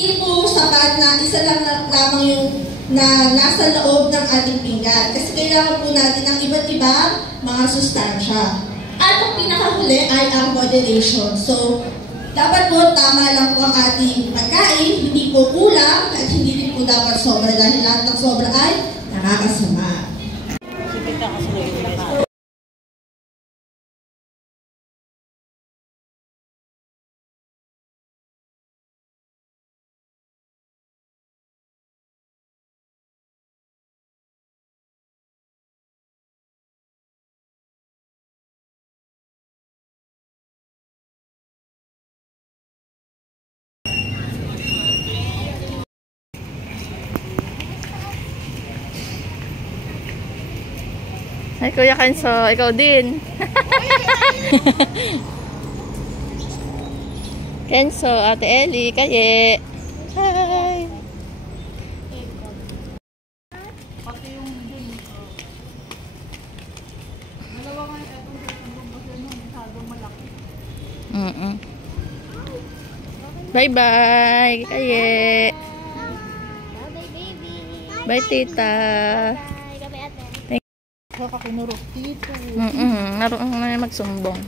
Hindi po sapat na isa lang lamang yung na nasa loob ng ating pinggan. Kasi kailangan po natin ng iba't ibang mga sustansya. At ang pinakahuli ay ang moderation. So, dapat po tama lang po ang ating pagkain, hindi po kulang at hindi rin po dapat sobra dahil lahat ng sobra ay nakakasama. Ay, Kuya Kenzo, ikaw din. Kenzo, Ate Ellie, Kaye. Hi. Pati yung dun. Dalawa nga yung etong kasi masyadong malaki. Bye-bye, Kaye. Bye, baby. Bye, tita. Bye, gabi ate. Baka kinurok dito. Naroon na magsumbong.